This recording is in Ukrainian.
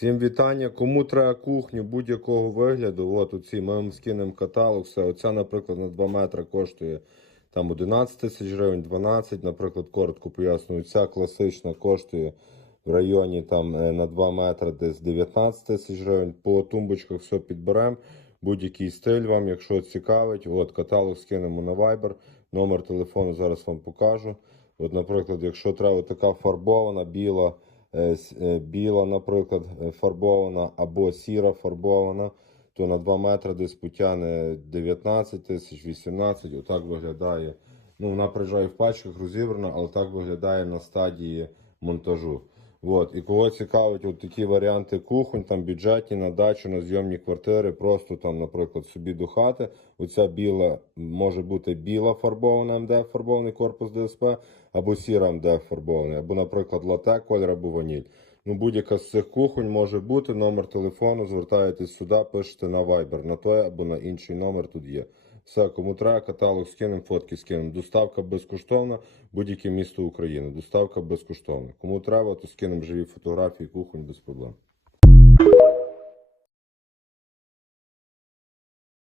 Всім вітання. Кому треба кухню будь-якого вигляду, от оці ми вам скинемо каталог. Все. Оця, наприклад, на 2 метри коштує там 11 тисяч гривень, 12, наприклад, коротко пояснюю. Ця класична коштує в районі там е, на 2 метри десь 19 тисяч гривень. По тумбочках все підберемо. Будь-який стиль вам, якщо цікавить, от каталог скинемо на Viber. Номер телефону зараз вам покажу. От, наприклад, якщо треба така фарбована, біла, біла, наприклад, е, фарбована або сіра фарбована, то на 2 метри десь потягне 19 тисяч, 18, отак виглядає. Ну, вона приїжджає в пачках, розібрана, але так виглядає на стадії монтажу. От. І кого цікавить от такі варіанти кухонь, там бюджетні на дачу, на зйомні квартири, просто там, наприклад, собі до хати. Оця біла може бути біла фарбована МДФ, фарбований корпус ДСП, або сіра МДФ фарбований, або, наприклад, лате колір або ваніль. Ну, будь-яка з цих кухонь може бути. Номер телефону, звертаєтесь сюди, пишете на Viber, на той або на інший номер тут є. Все, кому треба, каталог скинемо, фотки скинемо. Доставка безкоштовна, будь-яке місто України. Доставка безкоштовна. Кому треба, то скинемо живі фотографії кухонь без проблем.